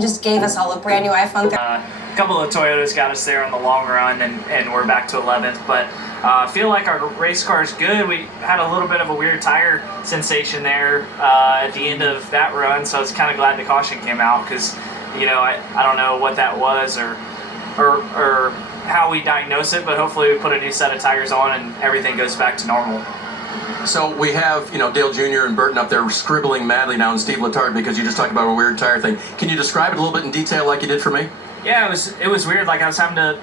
Just gave us all a brand new iPhone. A couple of Toyotas got us there on the long run, and we're back to 11th. But I feel like our race car is good. We had a little bit of a weird tire sensation there at the end of that run, so I was kind of glad the caution came out because, you know, I don't know what that was or how we diagnose it, but hopefully we put a new set of tires on and everything goes back to normal. So we have, Dale Jr. and Burton up there scribbling madly now, and Steve Letarte, because you just talked about a weird tire thing. Can you describe it a little bit in detail like you did for me? Yeah, it was weird. Like I was having to,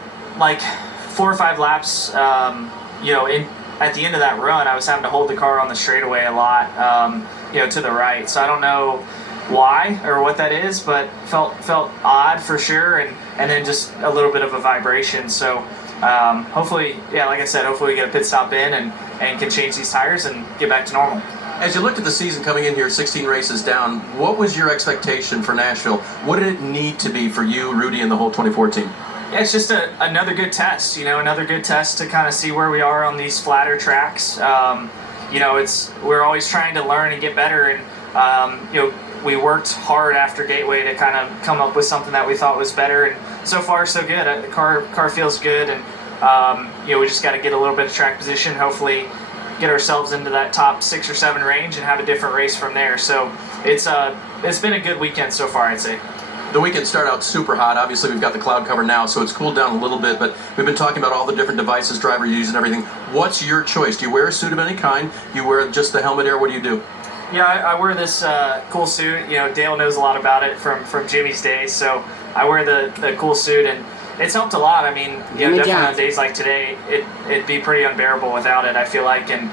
4 or 5 laps, at the end of that run, I was having to hold the car on the straightaway a lot, to the right. So I don't know why or what that is, but felt odd for sure, and then just a little bit of a vibration. So hopefully, like I said, hopefully we get a pit stop in and can change these tires and get back to normal. As you looked at the season coming in here, 16 races down, what was your expectation for Nashville? What did it need to be for you, Rudy, and the whole 2014? Yeah, it's just another good test, another good test to kind of see where we are on these flatter tracks. We're always trying to learn and get better, and we worked hard after Gateway to kind of come up with something that we thought was better, and so far so good. The car feels good, and we just got to get a little bit of track position, hopefully get ourselves into that top 6 or 7 range and have a different race from there. So it's been a good weekend so far, I'd say. The weekend started out super hot. Obviously, we've got the cloud cover now, so it's cooled down a little bit, but we've been talking about all the different devices driver uses and everything. What's your choice? Do you wear a suit of any kind? You wear just the helmet air? What do you do? Yeah, I wear this cool suit. Dale knows a lot about it from Jimmy's days, so I wear the cool suit, and it's helped a lot. I mean, definitely on days like today, it'd be pretty unbearable without it, I feel like. And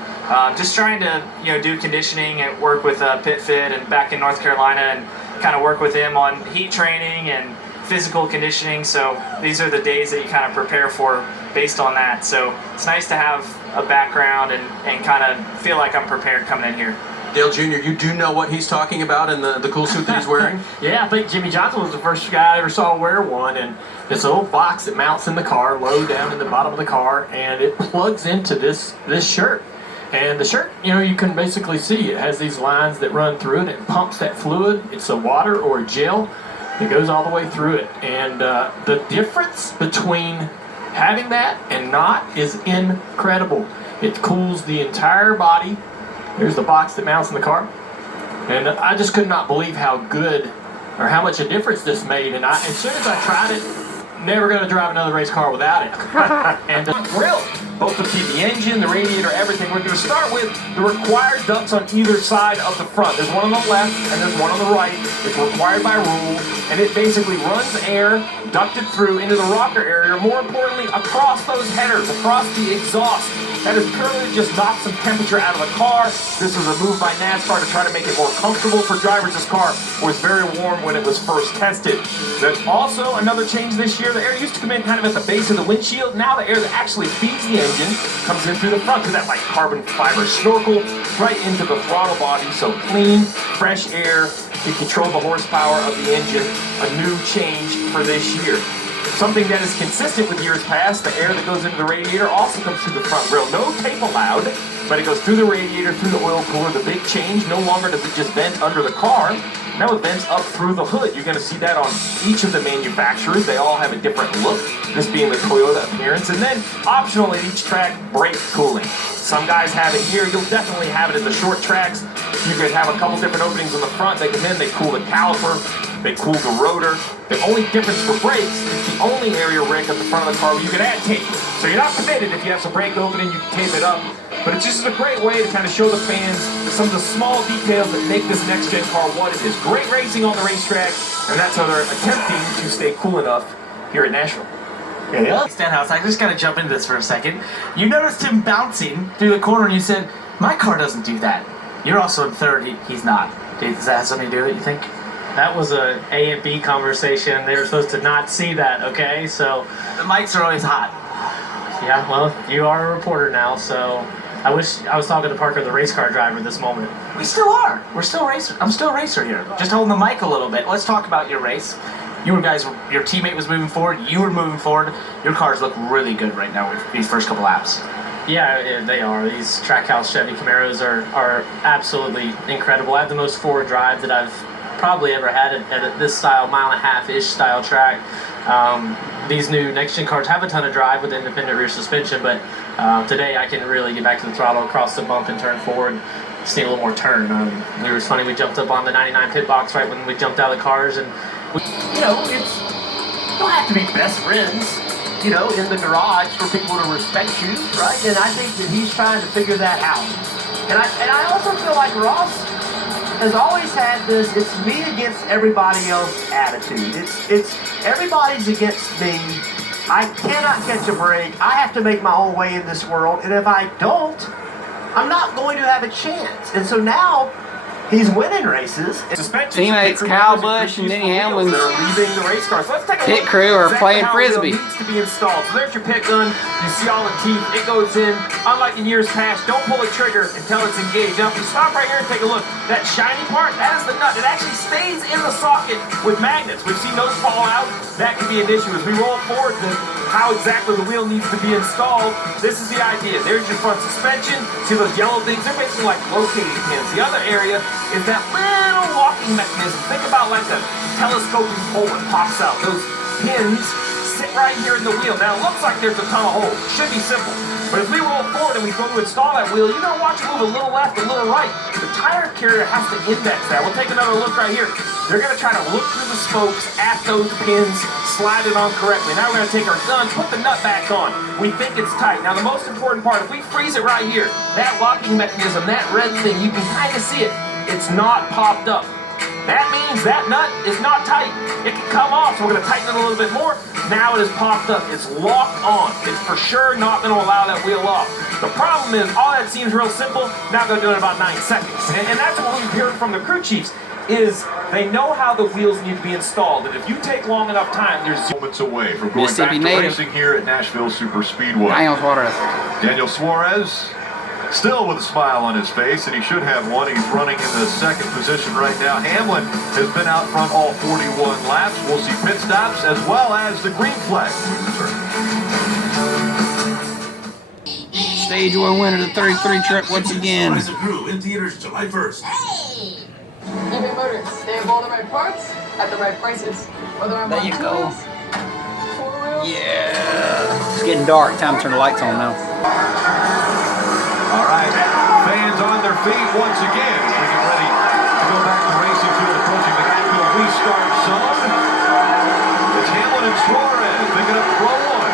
just trying to do conditioning and work with Pit Fit and back in North Carolina, and kind of work with him on heat training and physical conditioning. So these are the days that you kind of prepare for based on that. So it's nice to have a background and kind of feel like I'm prepared coming in here. Dale Jr., you do know what he's talking about in the cool suit that he's wearing? Yeah, I think Jimmy Johnson was the first guy I ever saw wear one, and it's a little box that mounts in the car, low down in the bottom of the car, and it plugs into this shirt. And the shirt, you can basically see it has these lines that run through it. It pumps that fluid. It's a water or a gel. It goes all the way through it. And the difference between having that and not is incredible. It cools the entire body. Here's the box that mounts in the car. And I just could not believe how good or how much a difference this made. And as soon as I tried it, never going to drive another race car without it. And grill, both the engine, the radiator, everything. We're going to start with the required ducts on either side of the front. There's one on the left and there's one on the right. It's required by rule, and it basically runs air ducted through into the rocker area, more importantly, across those headers, across the exhaust. That has currently just knocked some temperature out of the car. This was a move by Nascar to try to make it more comfortable for drivers. This car was very warm when it was first tested. There's also another change this year. The air used to come in kind of at the base of the windshield. Now the air that actually feeds the engine comes in through the front, because that carbon fiber snorkel right into the throttle body. So clean, fresh air to control the horsepower of the engine. A new change for this year. Something that is consistent with years past, the air that goes into the radiator also comes through the front grill. No tape allowed, but it goes through the radiator, through the oil cooler. The big change, no longer does it just vent under the car. Now it vents up through the hood. You're going to see that on each of the manufacturers. They all have a different look, this being the Toyota appearance. And then, optional at each track, brake cooling. Some guys have it here. You'll definitely have it at the short tracks. You could have a couple different openings in the front. They come in, they cool the caliper, they cool the rotor. The only difference for brakes is the only area, Rick, at the front of the car where you can add tape. So you're not committed. If you have some brake opening, you can tape it up. But it's just a great way to kind of show the fans some of the small details that make this next-gen car what it is. Great racing on the racetrack, and that's how they're attempting to stay cool enough here at Nashville. Yeah. Stenhouse, I just got to jump into this for a second. You noticed him bouncing through the corner, and you said, my car doesn't do that. You're also in third. He's not. Does that have something to do with it, you think? That was a A and B conversation. They were supposed to not see that, okay? So the mics are always hot. Yeah, well, you are a reporter now, so I wish I was talking to Parker, the race car driver, this moment. We still are. We're still racer. I'm still a racer here. Just holding the mic a little bit. Let's talk about your race. Your teammate was moving forward. You were moving forward. Your cars look really good right now with these first couple laps. Yeah, they are. These Trackhouse Chevy Camaros are absolutely incredible. I have the most forward drive that I've probably ever had at this style, 1.5-mile-ish style track. These new next-gen cars have a ton of drive with independent rear suspension, but today I can really get back to the throttle, across the bump, and turn forward. Just need a little more turn. It was funny, we jumped up on the 99 pit box right when we jumped out of the cars, and you know, you don't have to be best friends, you know, in the garage for people to respect you, right? And I think that he's trying to figure that out. And I also feel like Ross has always had this "it's me against everybody else" attitude. It's everybody's against me. I cannot catch a break. I have to make my own way in this world, and if I don't, I'm not going to have a chance. And so now he's winning races. Teammates Kyle Busch and Denny Hamlin's that are leaving the race car. So let's take a pit look crew are exactly playing how frisbee. the wheel needs to be installed. So there's your pit gun. You see all the teeth. It goes in. Unlike in years past, don't pull a trigger until it's engaged. Now, if you stop right here and take a look, that shiny part, that is the nut. It actually stays in the socket with magnets. We've seen those fall out. That could be an issue. As we roll forward to how exactly the wheel needs to be installed, this is the idea. There's your front suspension. See those yellow things? They're basically like locating pins. The other area is that little locking mechanism. Think about like a telescoping pole that pops out. Those pins sit right here in the wheel. Now it looks like there's a ton of holes. Should be simple. But as we roll forward and we go to install that wheel, you're going to watch it move a little left, a little right. The tire carrier has to index that. We'll take another look right here. They're going to try to look through the spokes at those pins, slide it on correctly. Now we're going to take our gun, put the nut back on. We think it's tight. Now the most important part, if we freeze it right here, that locking mechanism, that red thing, you can kind of see it. It's not popped up. That means that nut is not tight. It can come off, so we're going to tighten it a little bit more. Now it is popped up. It's locked on. It's for sure not going to allow that wheel off. The problem is, all that seems real simple. Now going to do it in about 9 seconds. And that's what we've heard from the crew chiefs, is they know how the wheels need to be installed. And if you take long enough time, there's moments away from going back to racing here at Nashville Super Speedway. Daniel Suarez, still with a smile on his face, and he should have one. He's running in the second position right now. Hamlin has been out front all 41 laps. We'll see pit stops as well as the green flag when we return. Stage 1 winner, the 33 truck once again. Rise of Gru in theaters July 1st. Hey! eBay Motors. They have all the right parts at the right prices. Whether I'm There on you 2 go. wheels, 4 wheels. Yeah. It's getting dark. Time to turn the lights on now. All right, fans on their feet once again as we get ready to go back to racing field, approaching the Hatfield restart zone. It's Hamlin and Suarez picking up row 1.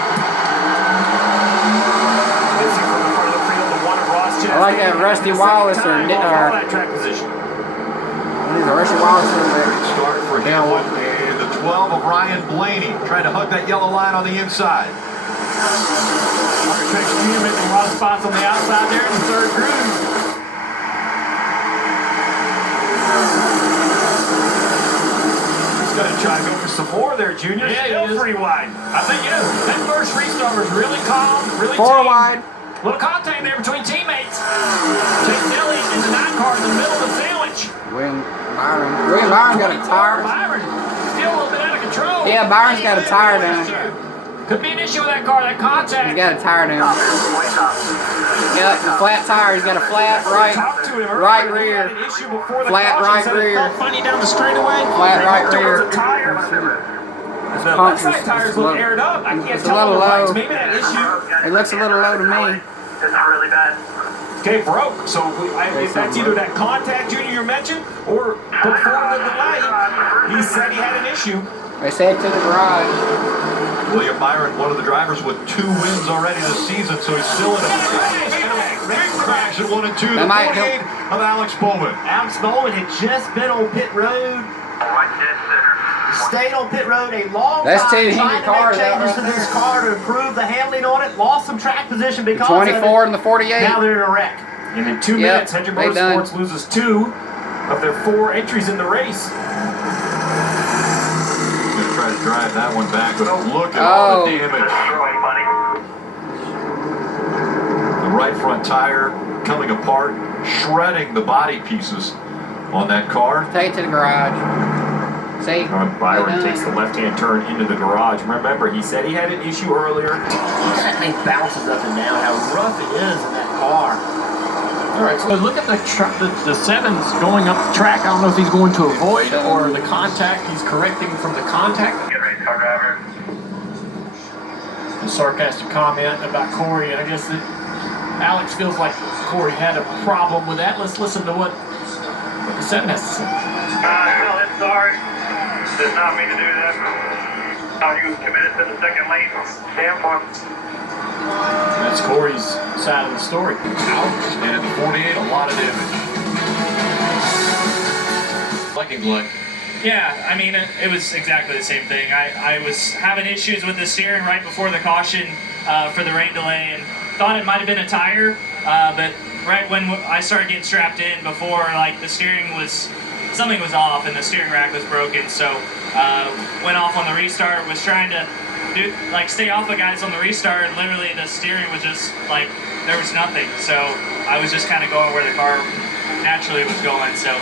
Missing from the front of the field, the one of Ross I like that Rusty Wallace or that track position. Rusty Wallace Great start for Hamlin and the 12 of Ryan Blaney trying to hug that yellow line on the inside. Tracks Jr. making a lot of spots on the outside there in the third groove. He's going to try to go for some more there, Junior. Yeah, Still pretty wide. I think, that first restart was really calm, really 4 tame. wide. Little contact there between teammates. Chase Dilley in the 9 car in the middle of the sandwich. William Byron got a tire. Byron, still a little bit out of control. Yeah, Byron's got a tire down. Could be an issue with that car, that contact. He's got a tire down. Yep, the flat tire. He's got a flat right rear. Flat right rear. Funny down the straightaway. Flat right rear. The left side tires look aired up. I can't It's a tell little the lights. low. Maybe that issue. It looks a little low to me. It's really bad. Okay, broke. So if that's either that contact, Junior, you mentioned, or before the delay, he said he had an issue. They said to the garage. William Byron, one of the drivers with 2 wins already this season, so he's still in a big crash at 1 and 2. The 48 of Alex Bowman. Alex Bowman had just been on pit road. Stayed on pit road a long That's time, two trying to make changes to this car to improve the handling on it. Lost some track position because The of 24 it. and the 48. Now they're in a wreck. And in 2 minutes, Hendrick Motorsports loses 2 of their 4 entries in the race. Going to try to drive that one back, but look at all the damage. The right front tire coming apart, shredding the body pieces on that car. Take it to the garage. See? Byron takes the left-hand turn into the garage. Remember, he said he had an issue earlier. That thing bounces up and down. How rough it is in that car. All right, so look at the sevens going up the track. I don't know if he's going to avoid or the contact. He's correcting from the contact. Get race car driver. A sarcastic comment about Corey, and I guess that Alex feels like Corey had a problem with that. Let's listen to what the seven has to say. No, it's sorry. Did not mean to do that. He was committed to the second lane. Damn fun. That's Corey's side of the story. And the 48, a lot of damage. Looking like. Yeah, I mean, it was exactly the same thing. I was having issues with the steering right before the caution for the rain delay, and thought it might have been a tire, but right when I started getting strapped in before, like, the steering was, something was off and the steering rack was broken, so went off on the restart, was trying to stay off of guys on the restart, and literally the steering was just, like, there was nothing, so I was just kind of going where the car naturally was going, so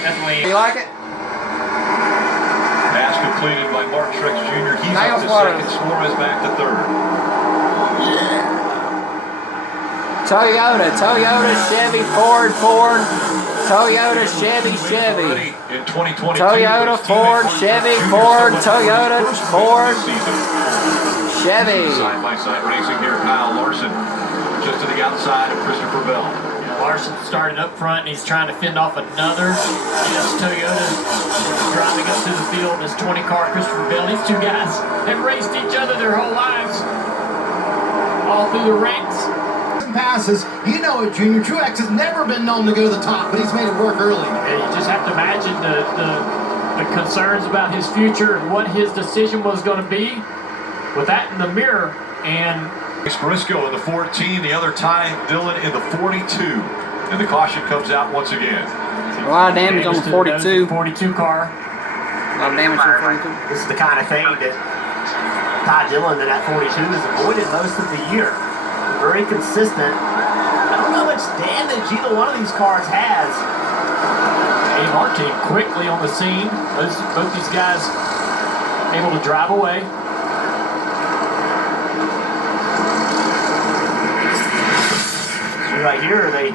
definitely. You like it? Pass completed by Mark Trex Jr. He's up to second. Suarez back to third. Toyota, Chevy, Ford, Toyota, Chevy. In 2022, Toyota, Ford, Chevy, Ford, Toyota, Ford, Chevy. Side-by-side racing here. Kyle Larson just to the outside of Christopher Bell. Larson started up front, and he's trying to fend off another Toyota driving up to the field. This 20 car, Christopher Bell. These two guys have raced each other their whole lives, all through the ranks. Passes, you know it, Junior. Truex has never been known to go to the top, but he's made it work early. And you just have to imagine the concerns about his future and what his decision was going to be with that in the mirror. And Briscoe in the 14, the other Ty Dillon in the 42. And the caution comes out once again. A lot of damage on the 42. 42 car. A lot of damage on the 42. This is the kind of thing that Ty Dillon in that 42 has avoided most of the year. Very consistent. I don't know how much damage either one of these cars has. A Martin quickly on the scene. Both these guys able to drive away. So right here, they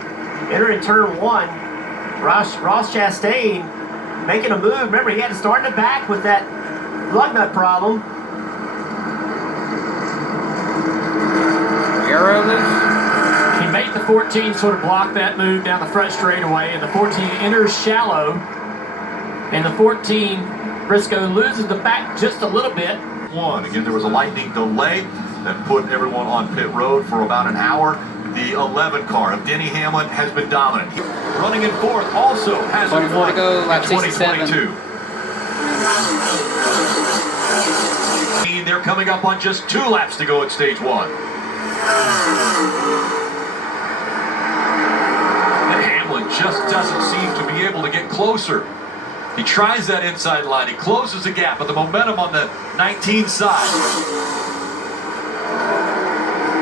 enter in turn one. Ross Chastain making a move. Remember, he had to start in the back with that lug nut problem. He made the 14 sort of block that move down the front straightaway, and the 14 enters shallow, and the 14, Briscoe loses the back just a little bit. Again, there was a lightning delay that put everyone on pit road for about an hour. The 11 car of Denny Hamlin has been dominant. Running in fourth also has 24 to go, lap 67. 2022. They're coming up on just 2 laps to go at stage 1. And Hamlin just doesn't seem to be able to get closer. He tries that inside line. He closes the gap, but the momentum on the 19 side.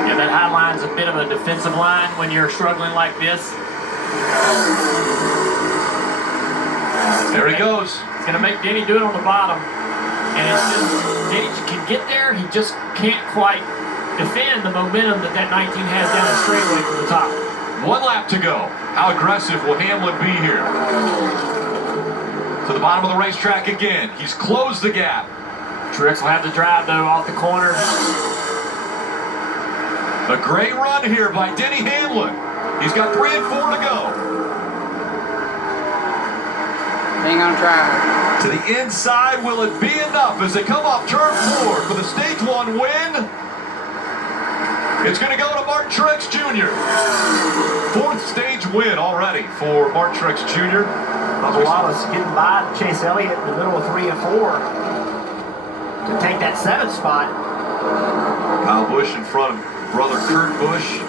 Yeah, that high line's a bit of a defensive line when you're struggling like this. There he goes. It's going to make Denny do it on the bottom. And it's just, Denny can get there, he just can't quite defend the momentum that 19 has down the straightaway from the top. 1 lap to go. How aggressive will Hamlin be here? To the bottom of the racetrack again. He's closed the gap. Truex will have the drive, though, off the corner. A great run here by Denny Hamlin. He's got 3 and 4 to go. Hang on, try. To the inside, will it be enough as they come off turn 4 for the stage 1 win? It's going to go to Mark Truex Jr. 4th stage win already for Mark Truex Jr. Bubba Wallace getting by Chase Elliott in the middle of 3 and 4 to take that 7th spot. Kyle Busch in front of brother Kurt Busch.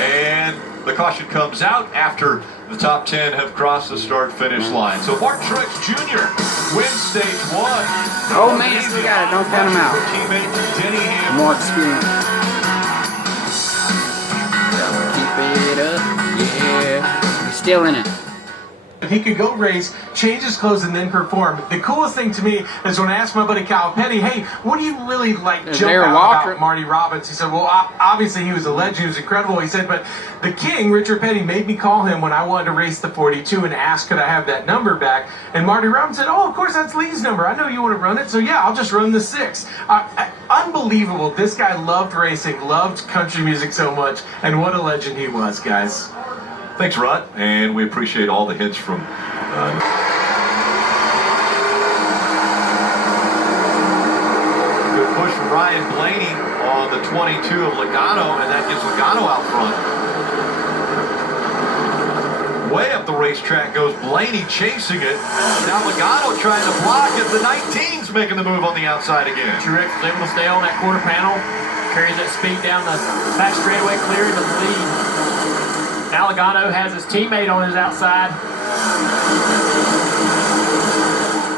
And the caution comes out after the top 10 have crossed the start-finish line. So Mark Truex Jr. wins stage 1. Oh man, still got it. Don't count him out. Teammate Denny Hamlin. More experience. Keep it up. Yeah. He's still in it. He could go race, change his clothes, and then perform. The coolest thing to me is when I asked my buddy Kyle Petty, hey, what do you really like jump out about Marty Robbins? He said, well, obviously he was a legend, he was incredible. He said, but the king, Richard Petty, made me call him when I wanted to race the 42 and ask could I have that number back. And Marty Robbins said, oh, of course, that's Lee's number. I know you want to run it, so yeah, I'll just run the 6. Unbelievable. This guy loved racing, loved country music so much, and what a legend he was, guys. Thanks, Rod, and we appreciate all the hits from good push from Ryan Blaney on the 22 of Logano, and that gets Logano out front. Way up the racetrack goes Blaney chasing it. Now Logano trying to block it. The 19's making the move on the outside again. Truex was able to stay on that quarter panel, carries that speed down the back straightaway, clearing the lead. Now Logano has his teammate on his outside.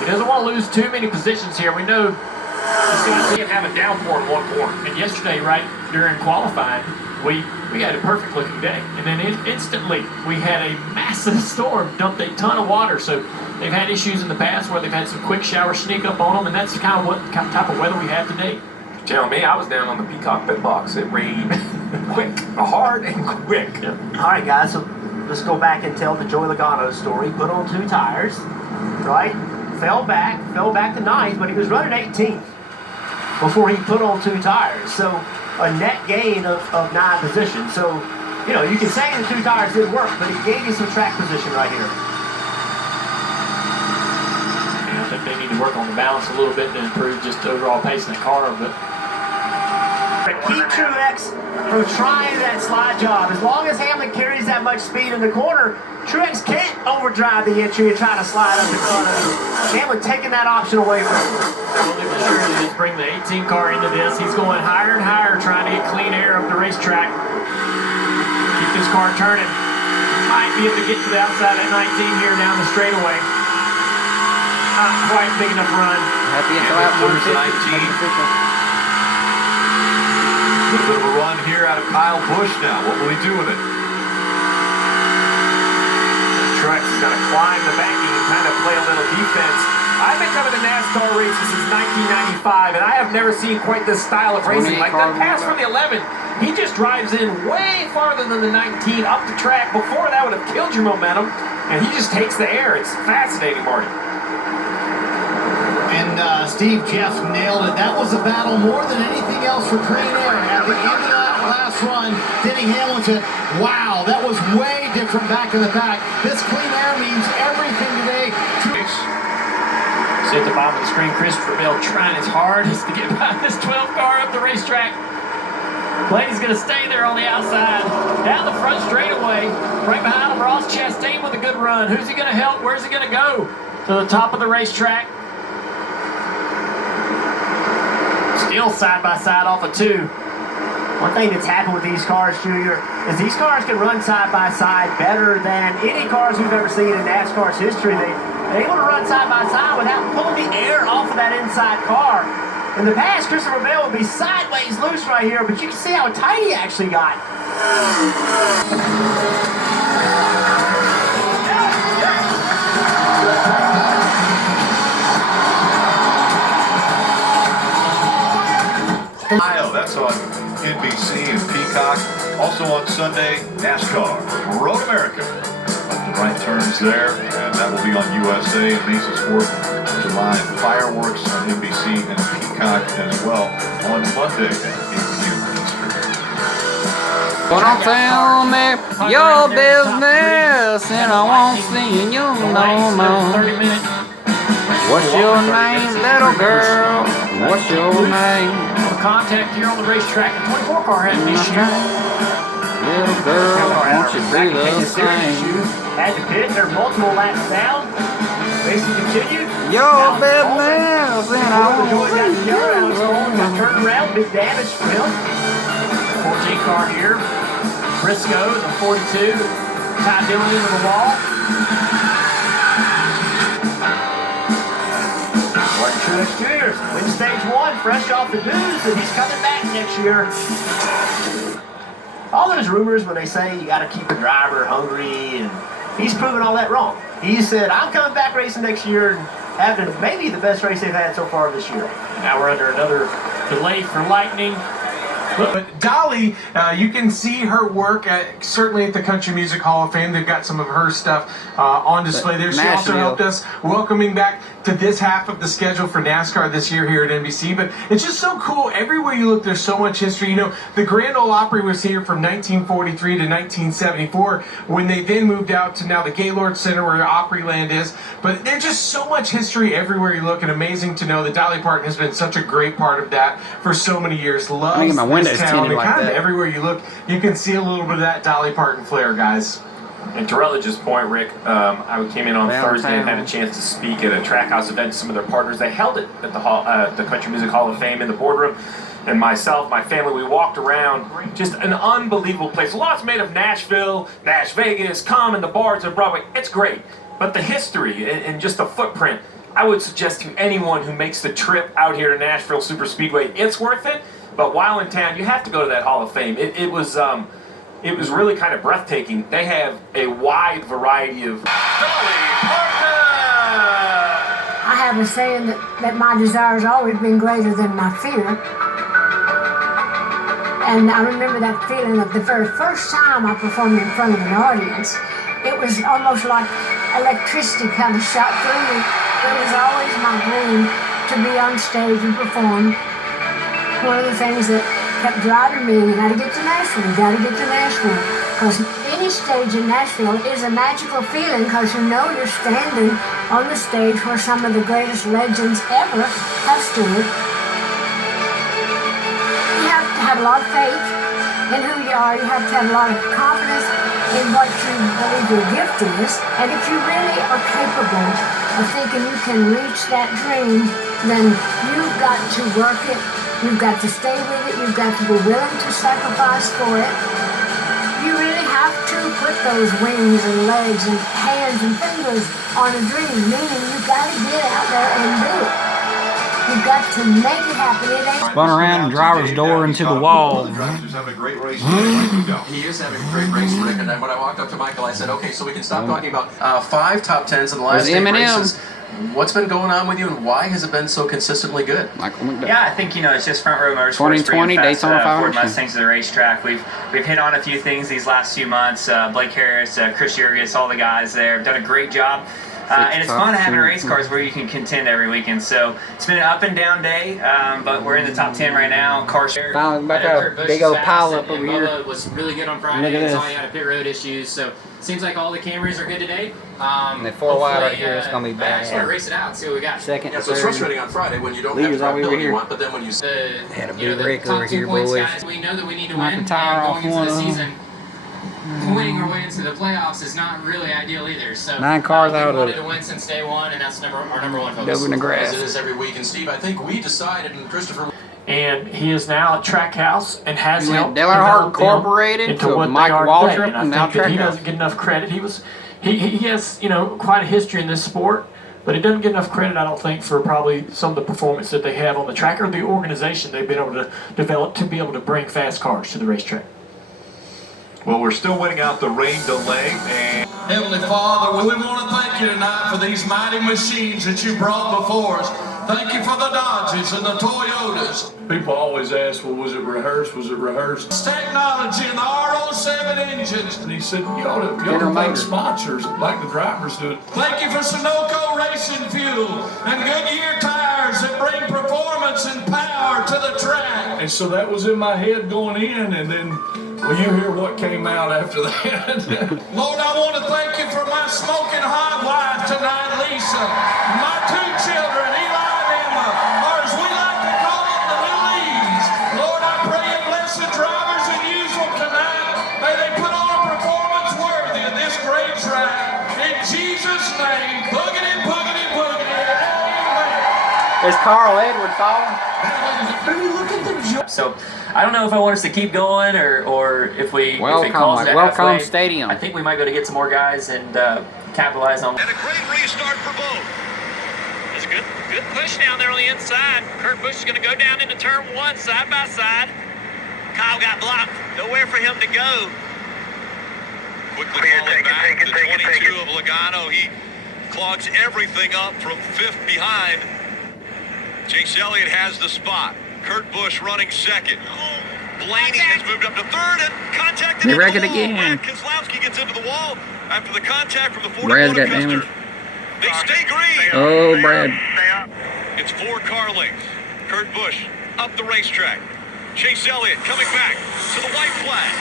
He doesn't want to lose too many positions here. We know he's got to have a downpour in one corner. And yesterday, right during qualifying, we had a perfect looking day. And then instantly we had a massive storm, dumped a ton of water. So they've had issues in the past where they've had some quick showers sneak up on them, and that's kind of what type of weather we have today. Tell me, I was down on the Peacock pit box. It rained quick, hard and quick. All right, guys, so let's go back and tell the Joey Logano story. Put on 2 tires, right? Fell back to 9th, but he was running 18th before he put on 2 tires. So a net gain of 9 positions. So, you know, you can say the 2 tires did work, but it gave you some track position right here. And I think they need to work on the balance a little bit to improve just the overall pace in the car, but keep Truex from trying that slide job. As long as Hamlin carries that much speed in the corner, Truex can't overdrive the entry and try to slide up the corner. Hamlin taking that option away from him. Well, they for sure to just bring the 18 car into this. He's going higher and higher, trying to get clean air up the racetrack. Keep this car turning. Might be able to get to the outside at 19 here down the straightaway. Not quite big enough run. Happy until lap 150. A little bit of a run here out of Kyle Busch now. What will he do with it? Truex is going to climb the banking and kind of play a little defense. I've been coming to NASCAR races since 1995, and I have never seen quite this style of racing. Like that pass from the 11, he just drives in way farther than the 19 up the track. Before that would have killed your momentum, and he just takes the air. It's fascinating, Marty. And Steve, Jeff nailed it. That was a battle more than anything else for clean air. At the end of that last run, Denny Hamlin said, wow, that was way different back in the back. This clean air means everything today. See at the bottom of the screen, Christopher Bell trying his hardest to get by this 12 car up the racetrack. Blaney's going to stay there on the outside. Down the front straightaway. Right behind him, Ross Chastain with a good run. Who's he going to help? Where's he going to go? To the top of the racetrack. Still side by side off of 2. One thing that's happened with these cars, Junior, is these cars can run side by side better than any cars we've ever seen in NASCAR's history. They're able to run side by side without pulling the air off of that inside car. In the past, Christopher Bell would be sideways loose right here, but you can see how tight he actually got. Ohio, that's on NBC and Peacock. Also on Sunday, NASCAR, Road America. The right turns there, and that will be on USA and Mesa Sport. July fireworks on NBC and Peacock as well on Monday at 8 p.m. Eastern. Don't tell me your business, and I won't see you no more. What's your name, little girl? What's your name? Contact here on the racetrack. The 24 car had an issue. Little girl, won't you do the same? Had to pit. They're multiple laps down. Racing continued. Your business, and I won't see you no more. Turn around, big damage for him. 14 car here. Briscoe, the 42. Ty Dillon into the wall. Truex Jr. wins stage 1, fresh off the news that he's coming back next year. All those rumors when they say you got to keep a driver hungry, and he's proving all that wrong. He said, I'm coming back racing next year and having maybe the best race they've had so far this year. Now we're under another delay for lightning. But Dolly, you can see her work certainly at the Country Music Hall of Fame. They've got some of her stuff on display there. She also helped us welcoming back to this half of the schedule for NASCAR this year here at NBC. But it's just so cool. Everywhere you look, there's so much history. You know, the Grand Ole Opry was here from 1943 to 1974 when they then moved out to now the Gaylord Center where Opryland is. But there's just so much history everywhere you look, and amazing to know that Dolly Parton has been such a great part of that for so many years. Loves this town, and kind of everywhere you look, you can see a little bit of that Dolly Parton flair, guys. And to Rutledge's point, Rick, I came in on Thursday and had a chance to speak at a Trackhouse event to some of their partners. They held it at the Country Music Hall of Fame in the boardroom. And myself, my family, we walked around. Just an unbelievable place. Lots made of Nashville, Nash Vegas, Common, the bars of Broadway. It's great. But the history and just the footprint, I would suggest to anyone who makes the trip out here to Nashville Superspeedway, it's worth it. But while in town, you have to go to that Hall of Fame. It was really kind of breathtaking. They have a wide variety of. I have a saying that my desire has always been greater than my fear. And I remember that feeling of the very first time I performed in front of an audience. It was almost like electricity kind of shot through me. It was always my dream to be on stage and perform. One of the things that kept driving me, you gotta get to Nashville, you gotta get to Nashville. Because any stage in Nashville is a magical feeling because you know you're standing on the stage where some of the greatest legends ever have stood. You have to have a lot of faith in who you are. You have to have a lot of confidence in what you believe your gift is. And if you really are capable of thinking you can reach that dream, then you've got to work it. You've got to stay with it. You've got to be willing to sacrifice for it. You really have to put those wings and legs and hands and fingers on a dream, meaning you've got to get out there and do it. You've got to make it happen. It ain't spun around and driver's door into the wall. He is having a great race, Rick. And then when I walked up to Michael, I said, okay, so we can stop talking about 5 top 10s in the last 8 races. What's been going on with you, and why has it been so consistently good? Yeah, I think it's just front row motorsports. 2020 Daytona 500 Ford Mustangs to the racetrack. We've hit on a few things these last few months. Blake Harris, Chris Jurgis, all the guys there have done a great job. And it's fun having race cars where you can contend every weekend. So it's been an up and down day, but we're in the top 10 right now. Car share. Finally back up, big old pile up over here. Bubba was really good on Friday. That's all he had pit road issues. So seems like all the Camrys are good today. And the 4 wide right here is going to be bad. Start racing out, see what we got. Second, so it's frustrating on Friday when you don't have the ability you want, but then when you had a big wreck over here, boys. Guys, we know that we need to win. Going into the season, winning our way into the playoffs is not really ideal either. So 9 cars out of it. We wanted to win since day one, and that's our number one focus. In the grass. As it is every week, and Steve, I think we decided, and Christopher. And he is now at Trackhouse and has helped Dillard Incorporated into what Mike they are Waltrip, today. And I think that he doesn't get enough credit. He has quite a history in this sport, but he doesn't get enough credit, I don't think, for probably some of the performance that they have on the track or the organization they've been able to develop to be able to bring fast cars to the racetrack. Well, we're still waiting out the rain delay. And Heavenly Father, we want to thank you tonight for these mighty machines that you brought before us. Thank you for the Dodges and the Toyotas. People always ask, well, was it rehearsed? Was it rehearsed? This technology and the R07 engines. And he said, you ought to thank sponsors like the drivers do. Thank you for Sunoco Racing Fuel and Goodyear tires that bring performance and power to the track. And so that was in my head going in, and then, well, you hear what came out after that. Lord, I want to thank you for my smoking hot wife tonight, Lisa. My 2 children, Eli and Emma, or as we like to call them, the Louise. Lord, I pray you bless the drivers and use them tonight. May they put on a performance worthy of this great track. In Jesus' name, boogity, boogity, boogity. Amen. Is Carl Edward falling? Look at the So I don't know if I want us to keep going or if we calls it welcome stadium. I think we might go to get some more guys and capitalize on. And a great restart for both. There's a good push down there on the inside. Kurt Busch is going to go down into turn 1 side by side. Kyle got blocked. Nowhere for him to go. Quickly falling back to 22 of Logano. He clogs everything up from 5th behind. Chase Elliott has the spot. Kurt Busch running 2nd. Blaney has moved up to 3rd and contacted They wreck it the wall. again. Brad Keselowski gets into the wall after the contact from the 41 Brad's got Custer. damage. They stay green. Oh, Brad. It's 4 car lengths. Kurt Busch up the racetrack. Chase Elliott coming back to the white flag.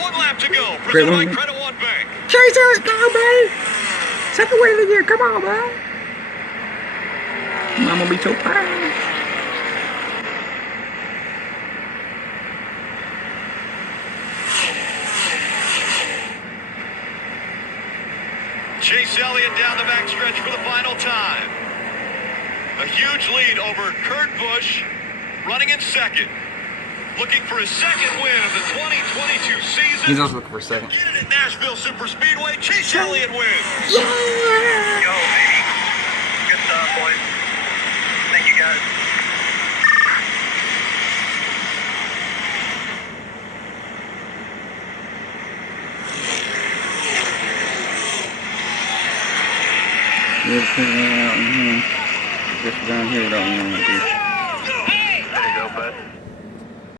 1 lap to go. Presented by Credit One Bank. Chase Elliott, go, baby. Second win of the year. Come on, man. I'm gonna be so proud. Chase Elliott down the backstretch for the final time. A huge lead over Kurt Busch, running in 2nd. Looking for his 2nd win of the 2022 season. He's also looking for a 2nd. At Nashville Superspeedway, Chase Elliott wins. Go, baby. Good stuff, boys. Thank you, guys. Just down here, don't know.